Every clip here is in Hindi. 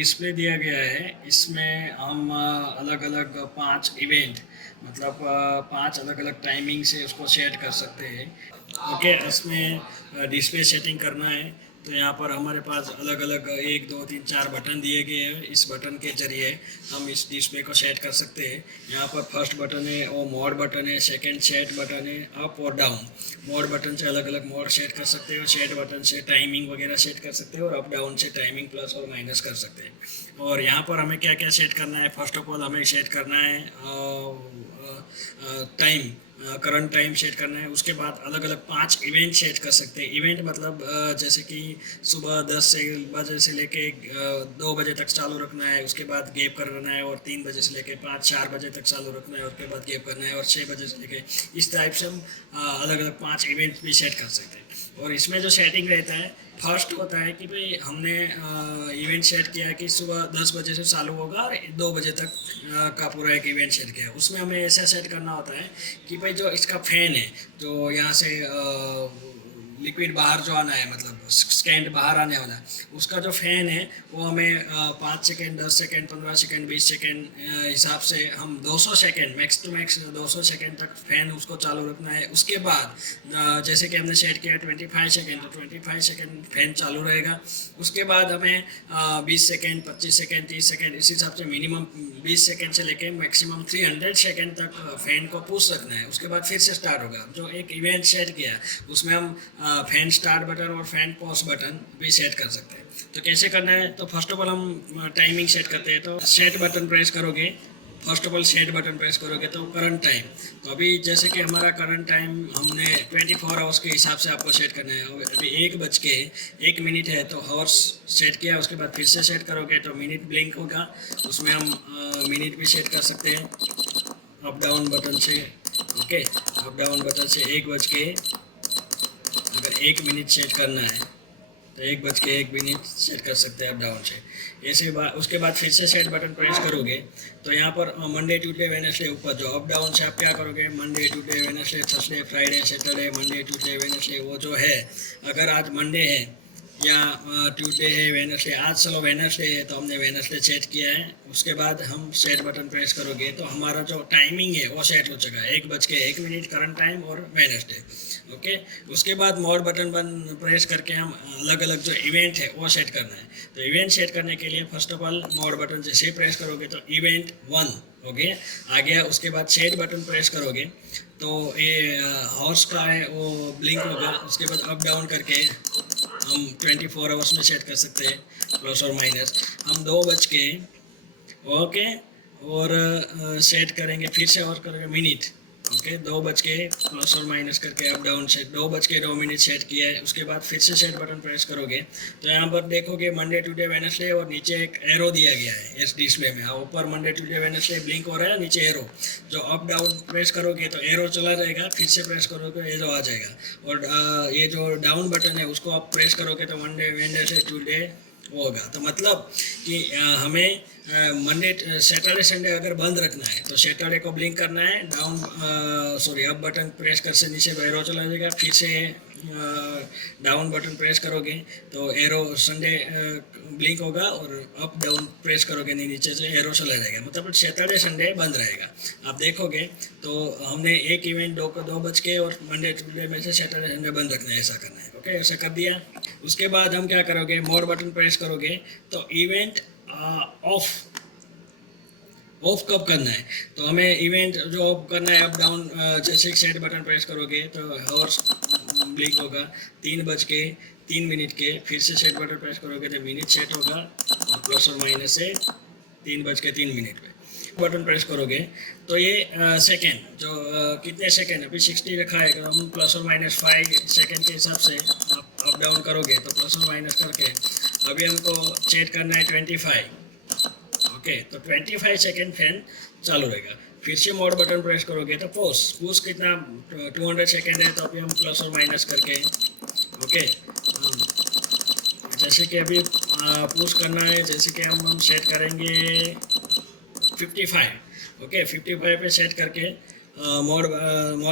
डिस्प्ले दिया गया है इसमें हम अलग अलग 5 इवेंट मतलब 5 अलग अलग टाइमिंग से उसको सेट कर सकते हैं। ओके, इसमें डिस्प्ले सेटिंग करना है तो यहाँ पर हमारे पास अलग अलग 1 2 3 4 बटन दिए गए हैं। इस बटन के जरिए हम इस डिस्प्ले को सेट कर सकते हैं। यहाँ पर फर्स्ट बटन है वो मोड बटन है, सेकंड सेट बटन है, अप और डाउन। मोड बटन से अलग अलग मोड सेट कर सकते हो, सेट बटन से टाइमिंग वगैरह सेट कर सकते हो और अप डाउन से टाइमिंग प्लस और माइनस कर सकते हैं। और यहाँ पर हमें क्या क्या सेट करना है, फर्स्ट ऑफ ऑल हमें सेट करना है टाइम, करंट टाइम सेट करना है। उसके बाद अलग अलग 5 इवेंट सेट कर सकते हैं। इवेंट मतलब जैसे कि सुबह 10 बजे से लेके 2 बजे तक चालू रखना है, उसके बाद गैप करना है, और 3 बजे से लेके 4 बजे तक चालू रखना है, और उसके बाद गैप करना है, और 6 बजे से लेके इस टाइप से हम अलग अलग 5 इवेंट भी सेट कर सकते हैं। और इसमें जो सेटिंग रहता है, फर्स्ट होता है कि भाई हमने इवेंट सेट किया कि सुबह 10 बजे से चालू होगा और 2 बजे तक का पूरा एक इवेंट सेट किया। उसमें हमें ऐसा सेट करना होता है कि भाई जो इसका फैन है, जो यहाँ से लिक्विड बाहर जो आना है, मतलब स्कैंड बाहर आने वाला है, उसका जो फैन है वो हमें 5 सेकेंड, 10 सेकेंड, 15 सेकेंड, 20 सेकेंड हिसाब से हम 200 second, max to max 200 second तक फैन उसको चालू रखना है। उसके बाद जैसे कि हमने सेट किया 25 सेकेंड, तो 25 सेकेंड फैन चालू रहेगा। उसके बाद हमें 20 सेकेंड, 25 सेकेंड, 30 सेकेंड, इस हिसाब से मिनिमम 20 सेकेंड से लेके मैक्सिमम 300 सेकेंड तक फैन को पुश रखना है। उसके बाद फिर से स्टार्ट होगा। जो एक इवेंट सेट किया उसमें हम फैन स्टार्ट बटन और फैन पॉज बटन भी सेट कर सकते हैं। तो कैसे करना है, तो फर्स्ट ऑफ ऑल हम टाइमिंग सेट करते हैं। तो सेट बटन प्रेस करोगे, first of all set button press करोगे तो करंट टाइम, तो अभी जैसे कि हमारा करंट टाइम हमने 24 आवर्स के हिसाब से आपको सेट करना है। अभी 1:01 है तो हावर्स सेट किया। उसके बाद फिर से सेट करोगे तो मिनट ब्लिंक होगा, उसमें हम मिनट भी सेट कर सकते हैं अप डाउन बटन से। ओके, अप डाउन बटन से 1 सेट करना है तो 1:01 सेट कर सकते हैं अप डाउन से। ऐसे उसके बाद फिर से सेट बटन प्रेस करोगे तो यहाँ पर मंडे ट्यूसडे वेडनेसडे ऊपर जो अप डाउन से आप क्या करोगे, Monday Tuesday Wednesday Thursday Friday Saturday, Monday Tuesday Wednesday, वो जो है अगर आज मंडे है या ट्यूसडे है, वेडनेसडे, आज चलो वेडनेसडे है तो हमने वेडनेसडे सेट किया है। उसके बाद हम सेट बटन प्रेस करोगे तो हमारा जो टाइमिंग है वो सेट हो चुका है 1:01 करंट टाइम और वेडनेसडे। ओके, उसके बाद मोड बटन प्रेस करके हम अलग अलग जो इवेंट है वो सेट करना है। तो इवेंट सेट करने के लिए first of all mode button जैसे प्रेस करोगे तो इवेंट 1 हो गया, आ गया। उसके बाद सेट बटन प्रेस करोगे तो ये हॉर्स का है वो ब्लिंक होगा। उसके बाद अप डाउन करके हम 24 आवर्स में सेट कर सकते हैं प्लस और माइनस। हम 2 ओके, और सेट करेंगे फिर से और करेंगे मिनट। ओके, 2 प्लस और माइनस करके अप डाउन से 2:02 सेट किया है। उसके बाद फिर से सेट बटन प्रेस करोगे तो यहाँ पर देखोगे मंडे ट्यूसडे वेडनेसडे और नीचे एक एरो दिया गया है इस डिस्प्ले में। ऊपर मंडे ट्यूसडे वेडनेसडे ब्लिंक हो रहा है, नीचे एरो। जो अप डाउन प्रेस करोगे तो एरो चला जाएगा, फिर से प्रेस करोगे एरो आ जाएगा। और ये जो डाउन बटन है उसको आप प्रेस करोगे तो मंडे वेडनेसडे ट्यूसडे होगा। तो मतलब कि हमें मंडे सैटरडे संडे अगर बंद रखना है तो सैटरडे को ब्लिंक करना है, डाउन अप बटन प्रेस कर से नीचे तो एरो चला जाएगा। फिर से डाउन बटन प्रेस करोगे तो एरो संडे ब्लिंक होगा, और अप डाउन प्रेस करोगे नीचे से एरो चला जाएगा। मतलब सैटरडे संडे बंद रहेगा। आप देखोगे तो हमने एक इवेंट 2 और मंडे ट्यूसडे में से सैटरडे संडे बंद रखना है, ऐसा करना है। ओके, ऐसा कर दिया। उसके बाद हम क्या करोगे, मोड बटन प्रेस करोगे तो इवेंट ऑफ कब करना है, तो हमें इवेंट जो ऑफ करना है अप डाउन जैसे सेट बटन प्रेस करोगे तो हॉर्स ब्लिंक होगा 3:03 के। फिर से सेट बटन प्रेस करोगे तो मिनट सेट होगा और प्लस और माइनस से 3:03 पे बटन प्रेस करोगे तो ये सेकेंड जो कितने सेकेंड, अभी 60 रखा है तो हम प्लस और माइनस 5 सेकेंड के हिसाब से अप डाउन करोगे तो प्लस और माइनस करके अभी हमको सेट करना है 25। ओके, तो 25 सेकेंड फैन चालू रहेगा। फिर से मोड बटन प्रेस करोगे तो पुश कितना 200 सेकेंड है तो अभी हम प्लस और माइनस करके ओके, जैसे कि अभी पुश करना है, जैसे कि हम सेट करेंगे 55। ओके, 55 पे सेट करके मोड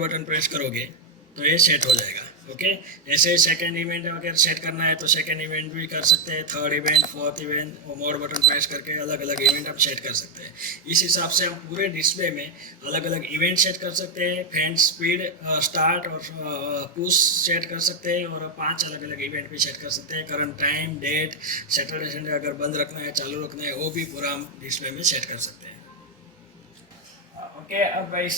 बटन प्रेस करोगे तो ये सेट हो जाएगा। ओके। ऐसे सेकंड इवेंट अगर सेट करना है तो सेकंड इवेंट भी कर सकते हैं, थर्ड इवेंट, फोर्थ इवेंट, और मोड बटन प्रेस करके अलग अलग इवेंट आप सेट कर सकते हैं। इस हिसाब से हम पूरे डिस्प्ले में अलग अलग इवेंट सेट कर सकते हैं, फैन स्पीड, स्टार्ट और पुश सेट कर सकते हैं, और 5 अलग अलग इवेंट भी सेट कर सकते हैं। Current time, date, Saturday Sunday अगर बंद रखना है, चालू रखना है, वो भी पूरा हम डिस्प्ले में सेट कर सकते हैं। ओके, अब इस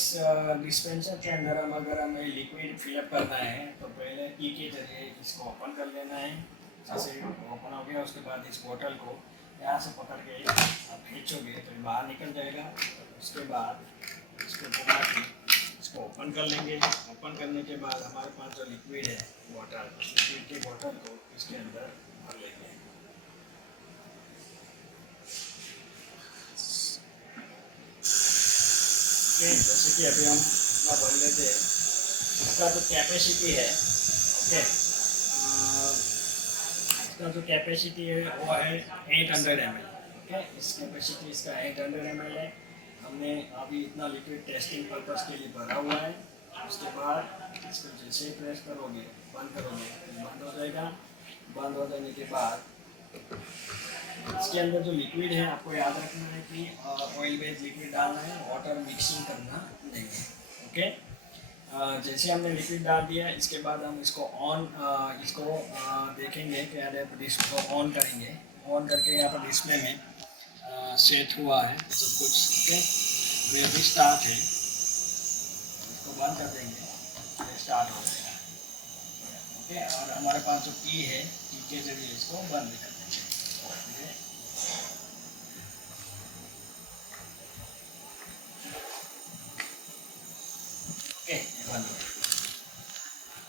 डिस्पेंसर के अंदर हम अगर हमें लिक्विड फिलअप करना है तो पहले की के जरिए इसको ओपन कर लेना है। जैसे ओपन हो गया, उसके बाद इस बोतल को यहाँ से पकड़ के आप खींचोगे तो बाहर निकल जाएगा। उसके बाद इसको घुमा के इसको ओपन कर लेंगे। ओपन करने के बाद हमारे पास जो लिक्विड है वाटर, उस लिक्विड के बोतल को इसके अंदर भर लेंगे। जैसे कि अभी हम इसका भर लेते हैं। इसका जो कैपेसिटी है, ओके, इसका जो कैपेसिटी है वो है 800 ml। ओके, इस कैपेसिटी इसका 800 ml है। हमने अभी इतना लिक्विड टेस्टिंग पर्पस के लिए भरा हुआ है। उसके बाद इसको जैसे ही प्रेस करोगे, बंद करोगे तो बंद हो जाएगा। बंद हो जाने के बाद इसके अंदर जो लिक्विड है, आपको याद रखना है कि ऑयल बेस्ड लिक्विड डालना है, वाटर मिक्सिंग करना नहीं है। ओके, जैसे हमने लिक्विड डाल दिया, इसके बाद हम इसको देखेंगे कि यार इसको ऑन करेंगे। ऑन करके यहाँ पर डिस्प्ले में सेट हुआ है सब कुछ। ओके, अभी अभी स्टार्ट है, इसको बंद कर देंगे, स्टार्ट हो जाएगा। ओके, और हमारे पास जो की है, की के जरिए इसको बंद कर देंगे।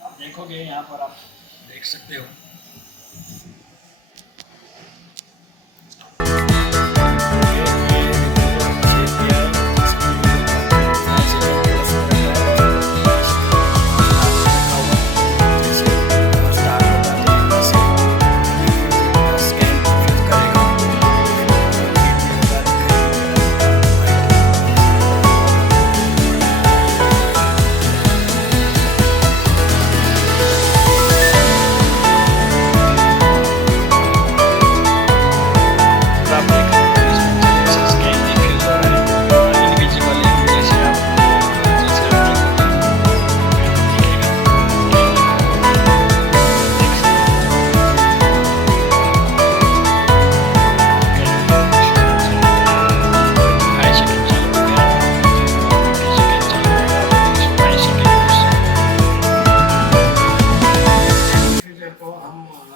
आप देखोगे यहाँ पर, आप देख सकते हो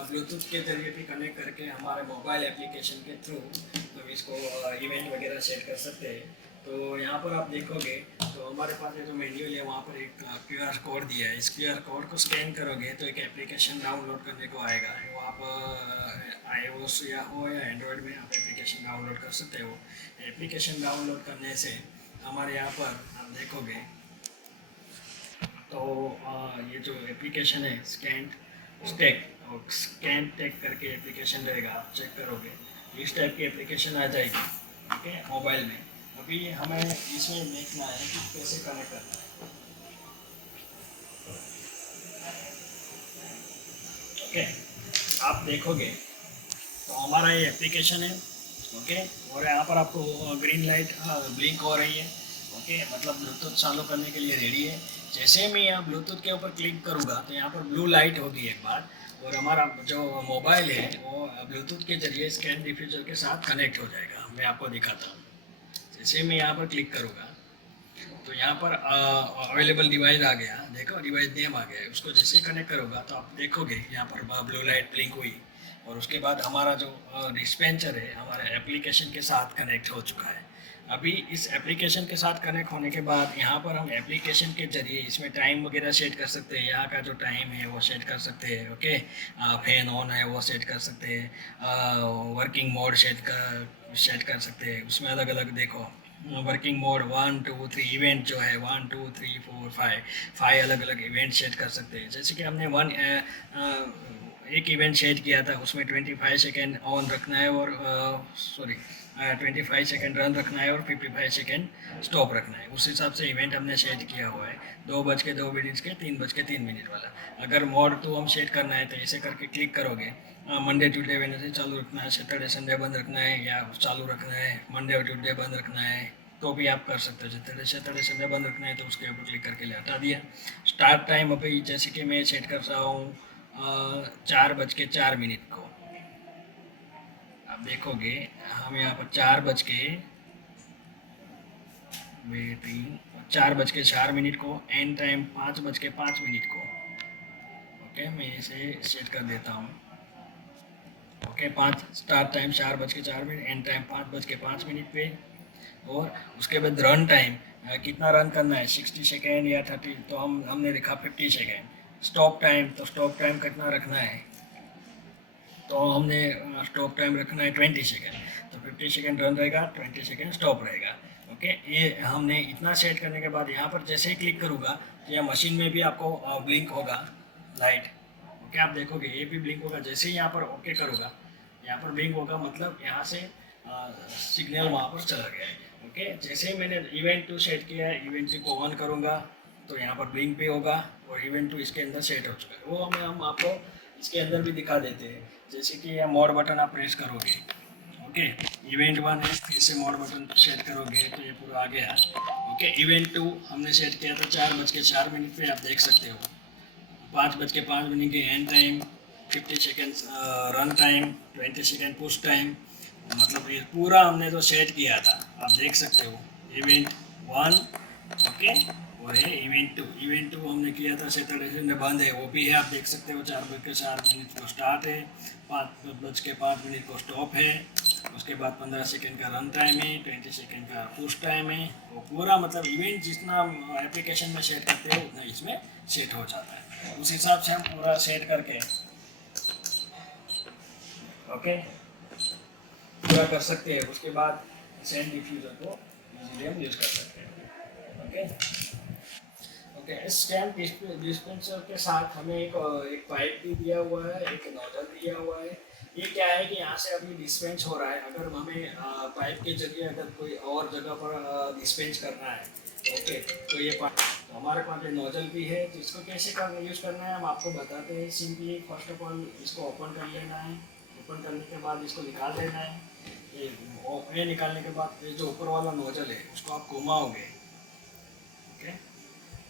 ब्लूटूथ के जरिए भी कनेक्ट करके हमारे मोबाइल एप्लीकेशन के थ्रू हम इसको इवेंट वगैरह सेट कर सकते हैं। तो यहाँ पर आप देखोगे तो हमारे पास जो मैन्युअल है वहाँ पर एक QR कोड दिया है। इस QR कोड को स्कैन करोगे तो एक एप्लीकेशन डाउनलोड करने को आएगा। वो आप iOS या हो या एंड्रॉयड में आप एप्लीकेशन डाउनलोड कर सकते हो। एप्लीकेशन डाउनलोड करने से हमारे यहाँ पर आप देखोगे तो ये जो एप्लीकेशन है स्कैन टेक करके एप्लीकेशन रहेगा, आप चेक करोगे इस टाइप की एप्लीकेशन आ जाएगी। ओके, मोबाइल में अभी हमें इसमें देखना है कि कैसे कनेक्ट करना है। ओके, आप देखोगे तो हमारा ये एप्लीकेशन है। ओके, और यहाँ पर आपको ग्रीन लाइट ब्लिंक हो रही है। ओके, मतलब ब्लूटूथ चालू करने के लिए रेडी है। जैसे मैं यहाँ ब्लूटूथ के ऊपर क्लिक करूँगा तो यहाँ पर ब्लू लाइट होगी एक बार, और हमारा जो मोबाइल है वो ब्लूटूथ के जरिए स्कैन डिफ्यूजर के साथ कनेक्ट हो जाएगा। मैं आपको दिखाता हूँ। जैसे मैं यहाँ पर क्लिक करूँगा तो यहाँ पर अवेलेबल डिवाइस आ गया। देखो, डिवाइस नेम आ गया है। उसको जैसे ही कनेक्ट करूँगा तो आप देखोगे यहाँ पर ब्लू लाइट ब्लिंक हुई, और उसके बाद हमारा जो डिस्पेंसर है हमारे एप्लीकेशन के साथ कनेक्ट हो चुका है। अभी इस एप्लीकेशन के साथ कनेक्ट होने के बाद यहाँ पर हम एप्लीकेशन के जरिए इसमें टाइम वगैरह सेट कर सकते हैं। यहाँ का जो टाइम है वो सेट कर सकते हैं। ओके, फैन ऑन है वो सेट कर सकते हैं। वर्किंग मोड सेट कर सकते हैं। उसमें अलग अलग देखो, वर्किंग मोड 1 2 3 इवेंट जो है 1 2 3 4 5 अलग अलग इवेंट सेट कर सकते हैं। जैसे कि हमने एक इवेंट सेट किया था, उसमें 25 सेकेंड ऑन रखना है और 25 सेकेंड रन रखना है और 55 सेकेंड स्टॉप रखना है। उस हिसाब से इवेंट हमने सेट किया हुआ है 2:02 के 3:03 वाला। अगर मोड 2 हम सेट करना है तो ऐसे करके क्लिक करोगे, मंडे ट्यूसडे वेडनेसडे चालू रखना है, सैटरडे संडे बंद रखना है या चालू रखना है, मंडे और ट्यूसडे बंद रखना है तो भी आप कर सकते हो। सैटरडे संडे बंद रखना है तो उसके ऊपर क्लिक करके हटा दिया। स्टार्ट टाइम अभी जैसे कि मैं सेट कर रहा हूँ 4:04 को। आप देखोगे हम यहाँ पर 4:04 को, एंड टाइम 5:05 को। ओके, मैं इसे सेट कर देता हूँ। Okay, 5 start time 4:04, and time 5:05 पे। और उसके बाद रन टाइम कितना रन करना है, 60 सेकेंड या 30, तो हमने लिखा 50 सेकेंड। स्टॉप टाइम कितना रखना है, तो हमने स्टॉप टाइम रखना है 20 सेकेंड। तो 50 सेकेंड रन रहेगा, 20 सेकेंड स्टॉप रहेगा। ओके, ये हमने इतना सेट करने के बाद यहाँ पर जैसे ही क्लिक करूँगा तो यह मशीन में भी आपको ब्लिंक होगा लाइट। ओके, आप देखोगे ये भी ब्लिंक होगा। जैसे ही यहाँ पर ओके करूँगा, यहाँ पर ब्लिंक होगा, मतलब यहाँ से सिग्नल वहाँ पर चला गया है। ओके, जैसे ही मैंने इवेंट 2 सेट किया है, इवेंट 2 को ऑन करूँगा तो यहाँ पर ब्लिंक भी होगा और इवेंट 2 इसके अंदर सेट हो चुका है। वो हम आपको इसके अंदर भी दिखा देते हैं। जैसे कि यह मोड बटन आप प्रेस करोगे, ओके, इवेंट 1 है, फिर से मोड बटन सेट करोगे तो ये पूरा आ गया। ओके, इवेंट 2 हमने सेट किया था 4:04 पे, आप देख सकते हो। 5:05 के and time, 50 second run time, 20 second push time, मतलब ये पूरा हमने तो सेट किया था। आप देख सकते हो इवेंट 1, ओके, और है इवेंट 2 हमने किया था सैटरडे संडे बंद है, वो भी है। आप देख सकते हो 4:04 को स्टार्ट है, 5:05 को स्टॉप है, उसके बाद 15 सेकेंड का रन टाइम है, 20 सेकेंड का पुश टाइम है। वो पूरा मतलब इवेंट जितना एप्लीकेशन में सेट करते हो उतना इसमें सेट हो जाता है। उस हिसाब से हम पूरा सेट करके ओके पूरा कर सकते हैं। उसके बाद सेंड डिफ्यूज़र को इजीली हम यूज़ कर सकते हैं। ओके, इस स्टैम्प डिस्पेंसर के साथ हमें एक पाइप भी दिया हुआ है, एक नोजल दिया हुआ है। ये क्या है कि यहाँ से अभी डिस्पेंस हो रहा है। अगर हमें पाइप के जरिए अगर कोई और जगह पर डिस्पेंस करना है, ओके, तो ये तो हमारे पास ये नोजल भी है। तो इसको कैसे यूज़ करना है हम आपको बताते हैं। सिंपली फर्स्ट ऑफ ऑल इसको ओपन कर लेना है। ओपन करने के बाद इसको निकाल देना है। ये निकालने के बाद ये जो ऊपर वाला नोजल है उसको आप घुमाओगे, ओके,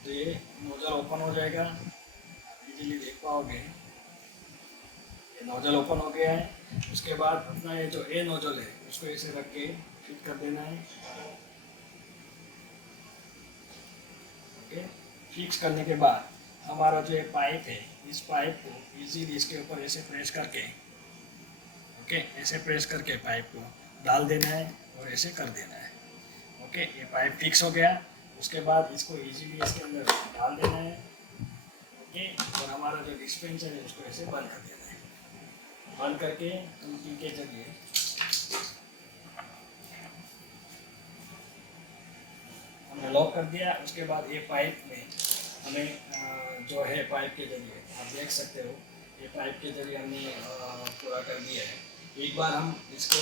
तो ये नोजल ओपन हो जाएगा। इजीली देख पाओगे ये नोजल ओपन हो गया है। उसके बाद अपना ये जो ए नोजल है उसको ऐसे रख के फिट कर देना है। ओके, फिक्स करने के बाद हमारा जो ये पाइप है, इस पाइप को इजीली इसके ऊपर ऐसे प्रेस करके, ओके, ऐसे प्रेस करके पाइप को डाल देना है और ऐसे कर देना है। ओके, ये पाइप फिक्स हो गया। उसके बाद इसको इजीली इसके अंदर डाल देना है, ओके, और हमारा जो डिस्पेंसर है उसको ऐसे बंद कर देना है। बंद करके टूटी के जरिए हमने लॉक कर दिया। उसके बाद ये पाइप में हमें जो है पाइप के जरिए आप देख सकते हो, ये पाइप के जरिए हमने पूरा कर दिया है। एक बार हम इसको